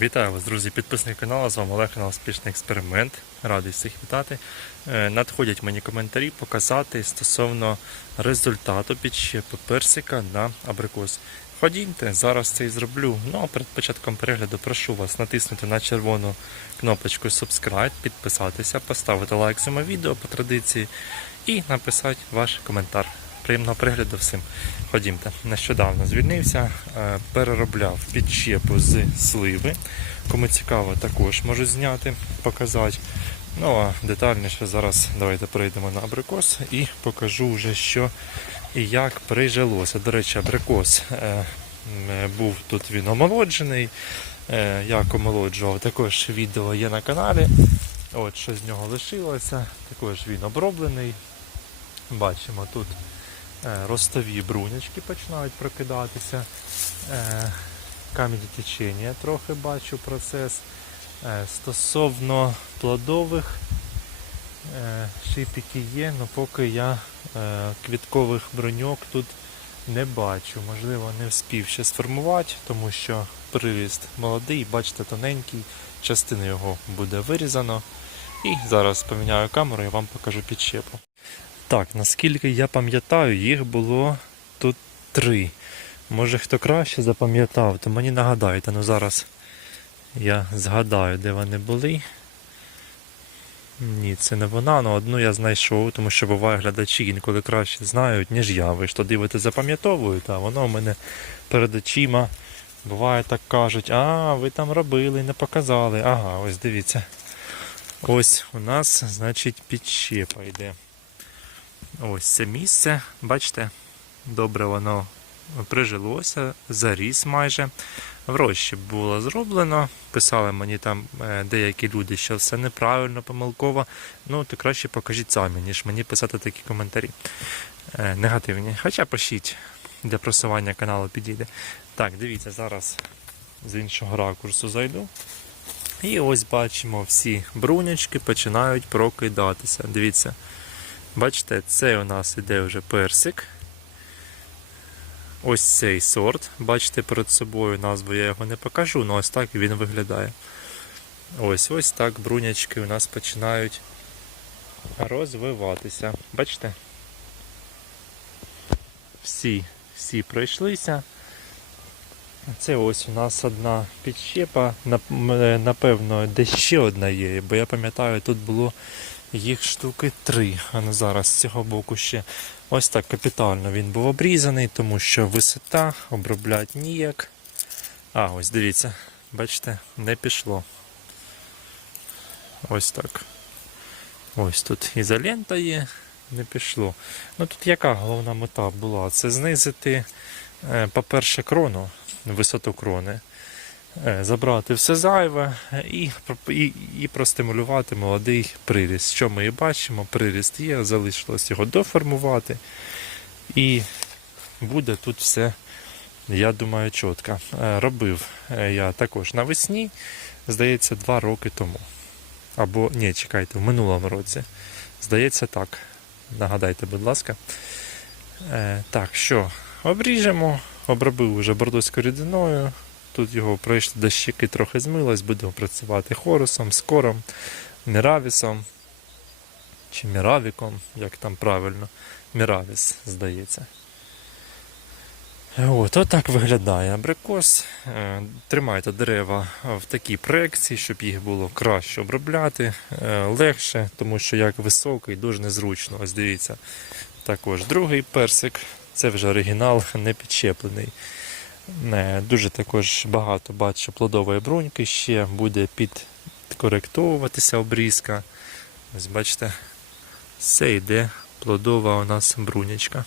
Вітаю вас, друзі, підписники каналу. З вами Олег на успішний експеримент. Радий всіх вітати. Е, Надходять мені коментарі показати стосовно результату підщепи персика на абрикос. Ходімте, зараз це і зроблю. Ну а перед початком перегляду прошу вас натиснути на червону кнопочку Subscribe, підписатися, поставити лайк цьому відео по традиції і написати ваш коментар. Приємного перегляду всім. Ходімте. Нещодавно звільнився, е, переробляв підщепу з сливи. Кому цікаво, також можу зняти, показати. Ну а детальніше зараз давайте перейдемо на абрикос і покажу вже, що і як прижилося. До речі, абрикос е, е, був тут він омолоджений. Як омолоджував, також відео є на каналі. От що з нього лишилося. Також він оброблений. Бачимо тут ростові брунячки починають прокидатися. Е, камінь течення трохи бачу процес. Е, стосовно плодових е, шипіки є, але поки я е, квіткових броньок тут не бачу. Можливо, не вспів ще сформувати, тому що приріст молодий, бачите, тоненький, частина його буде вирізано. І зараз поміняю камеру і вам покажу підщепу. Так, наскільки я пам'ятаю, їх було тут три. Може хто краще запам'ятав, то мені нагадайте, ну зараз я згадаю, де вони були. Ні, це не вона, але одну я знайшов, тому що буває глядачі інколи краще знають, ніж я. Ви ж то дивите, запам'ятовуєте, а воно в мене перед очима. Буває так кажуть, а, ви там робили, не показали. Ага, ось дивіться. Ось у нас, значить, підщепа йде. Ось це місце, бачите, добре воно прижилося, заріс майже. В розчі було зроблено. Писали мені там е, деякі люди, що все неправильно, помилково. Ну, то краще покажіть самі, ніж мені писати такі коментарі е, негативні. Хоча пишіть, для просування каналу підійде. Так, дивіться, зараз з іншого ракурсу зайду. І ось бачимо, всі брунячки починають прокидатися. Дивіться. Бачите, це у нас іде вже персик. Ось цей сорт. Бачите перед собою назву я його не покажу, але ось так він виглядає. Ось ось так брунячки у нас починають розвиватися. Бачите? Всі, всі пройшлися. Це ось у нас одна підщепа. Напевно, де ще одна є, бо я пам'ятаю, тут було їх штуки три. А ну зараз з цього боку ще. Ось так капітально він був обрізаний, тому що висота, обробляти ніяк. А, ось дивіться, бачите, не пішло. Ось так. Ось тут ізолента є, не пішло. Ну тут яка головна мета була? Це знизити, е, по-перше, крону, висоту крони. Е, Забрати все зайве і, і, і простимулювати молодий приріст. Що ми і бачимо, приріст є, залишилось його доформувати. І буде тут все, я думаю, чітко. Е, Робив е, я також навесні, здається, два роки тому. Або, ні, чекайте, в минулому році. Здається, так. Нагадайте, будь ласка. Так, що, обріжемо, обробив уже бордоською рідиною. Тут його пройшли дощики трохи змилось, будемо працювати хорусом, скором, міравісом чи міравіком, як там правильно. Міравіс, здається. От, отак виглядає абрикос. Е, Тримайте дерева в такій проекції, щоб їх було краще обробляти, е, легше, тому що як високий, дуже незручно. Ось дивіться. Також другий персик, це вже оригінал, не підщеплений. Не, Дуже також багато бачу плодової бруньки, ще буде підкоректовуватися обрізка. Ось бачите, все йде плодова у нас брунячка.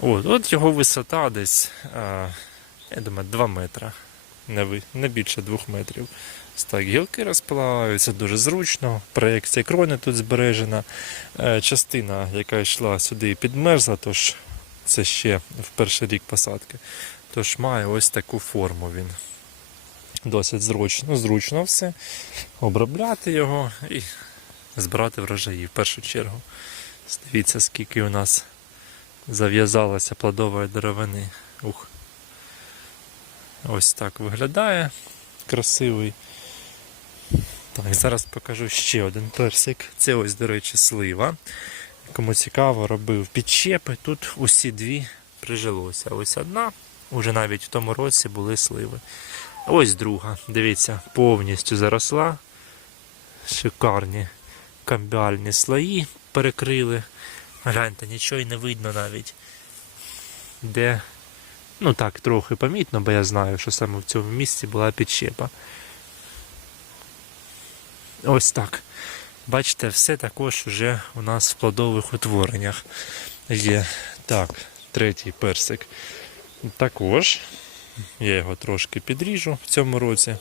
От, от його висота десь, я думаю, 2 метри. Не, не більше 2 метрів. Ось так, гілки розпилаються дуже зручно. Проекція крони тут збережена. Е, Частина, яка йшла сюди, підмерзла, тож це ще в перший рік посадки. Тож має ось таку форму він. Досить зручно, зручно все. Обробляти його і збирати врожаї в першу чергу. Дивіться, скільки у нас зав'язалося плодової деревини. Ух. Ось так виглядає. красивий. Так, зараз покажу ще один персик. Це ось, до речі, слива. Кому цікаво, робив підщепи. Тут усі дві прижилося. Ось одна, уже навіть в тому році були сливи. Ось друга. Дивіться, повністю заросла. Шикарні камбіальні слої перекрили. Гляньте, нічого й не видно навіть. Де, ну так, трохи помітно, бо я знаю, що саме в цьому місці була підщепа. Ось так. Бачите, все також вже у нас в плодових утвореннях є. Так, третій персик. Також я його трошки підріжу в цьому році.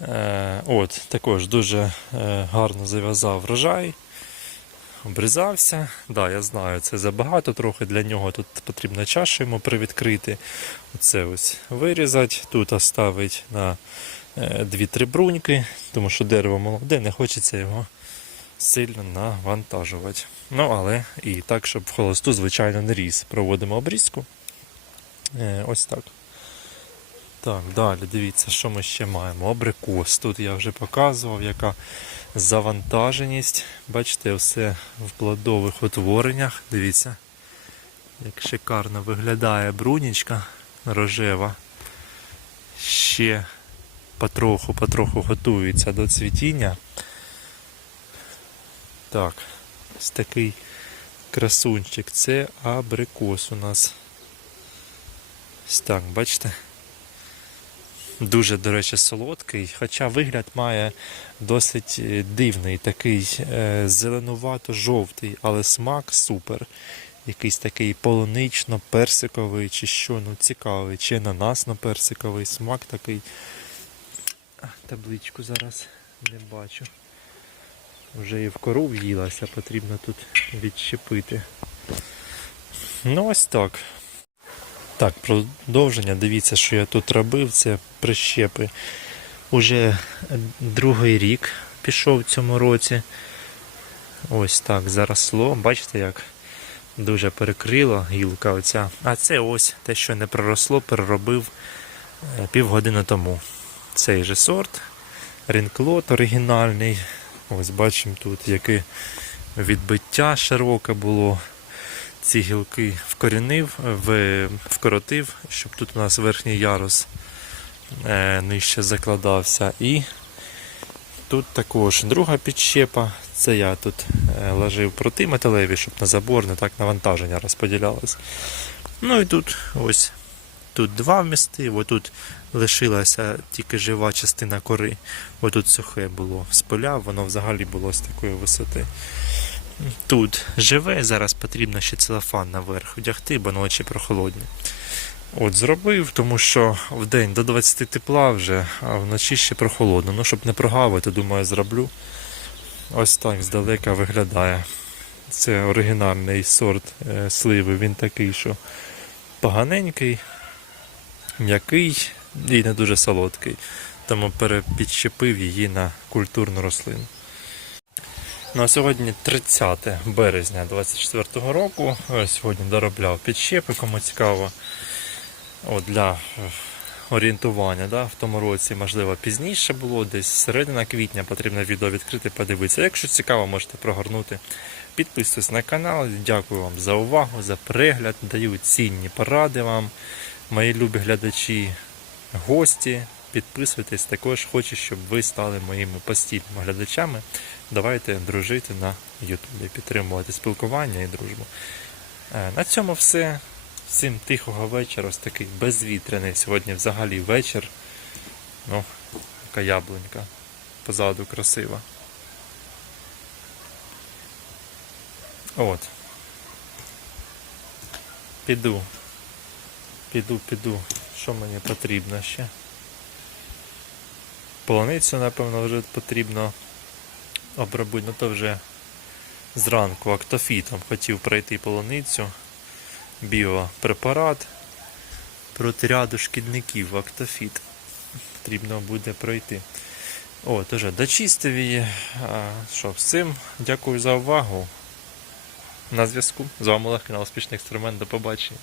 Е, от, також дуже е, гарно зав'язав врожай. Обрізався. Да, я знаю, це забагато трохи для нього. Тут потрібно чашу йому привідкрити. Оце ось вирізати. Тут оставить на 2-3 бруньки, тому що дерево молоде, не хочеться його сильно навантажувати. Ну, але і так, щоб в холосту, звичайно, не ріс. Проводимо обрізку. Е, Ось так. Так, далі дивіться, що ми ще маємо. Абрикос. Тут я вже показував, яка завантаженість. Бачите, все в плодових утвореннях. Дивіться, як шикарно виглядає брунічка рожева. Ще потроху-потроху готується до цвітіння. Так, ось такий красунчик. Це абрикос у нас. Ось так, бачите? Дуже, до речі, солодкий, хоча вигляд має досить е, дивний, такий е, зеленувато-жовтий, але смак супер. Якийсь такий полунично-персиковий, чи що, ну цікавий, чи ананасно-персиковий смак такий. Табличку зараз не бачу. Вже і в кору в'їлася, потрібно тут відщепити. Ну ось так. Так, продовження. Дивіться, що я тут робив, це прищепи. Уже другий рік пішов в цьому році. Ось так заросло. Бачите, як дуже перекрило гілка оця. А це ось те, що не проросло, переробив е, півгодини тому. Цей же сорт. Рінклот оригінальний. Ось бачимо тут, яке відбиття широке було ці гілки вкорінив, вкоротив, щоб тут у нас верхній ярус е, нижче закладався. І тут також друга підщепа. Це я тут е, ложив проти металеві, щоб на забор не так навантаження розподілялось. Ну і тут ось тут два вмістив, отут лишилася тільки жива частина кори. Отут сухе було з поля, воно взагалі було з такої висоти. Тут живе, зараз потрібно ще целофан наверх одягти, бо ночі прохолодні. От зробив, тому що в день до 20 тепла вже, а вночі ще прохолодно. Ну, щоб не прогавити, думаю, зроблю. Ось так здалека виглядає. Це оригінальний сорт е, сливи. Він такий, що поганенький, м'який і не дуже солодкий. Тому перепідщепив її на культурну рослину. Ну а сьогодні 30 березня 24 року. Е, Сьогодні доробляв підщепи, кому цікаво. От для е, орієнтування. Да? В тому році, можливо, пізніше було, десь середина квітня потрібно відео відкрити, подивитися. Якщо цікаво, можете прогорнути. Підписуйтесь на канал. Дякую вам за увагу, за перегляд. Даю цінні поради вам, мої любі глядачі, гості. Підписуйтесь, також хочу, щоб ви стали моїми постійними глядачами. Давайте дружити на Ютубі, підтримувати спілкування і дружбу. Е, На цьому все. Всім тихого вечора, ось такий безвітряний сьогодні взагалі вечір. Ну, яка яблунька. Позаду красива. От. Піду. Піду, піду. Що мені потрібно ще? Полуницю, напевно, вже потрібно обробити, ну то вже зранку актофітом хотів пройти полуницю. Біопрепарат проти ряду шкідників актофіт. Потрібно буде пройти. О, тоже дочистив її. А, що, з цим дякую за увагу. На зв'язку. З вами Олег, канал Успішний експеримент. До побачення.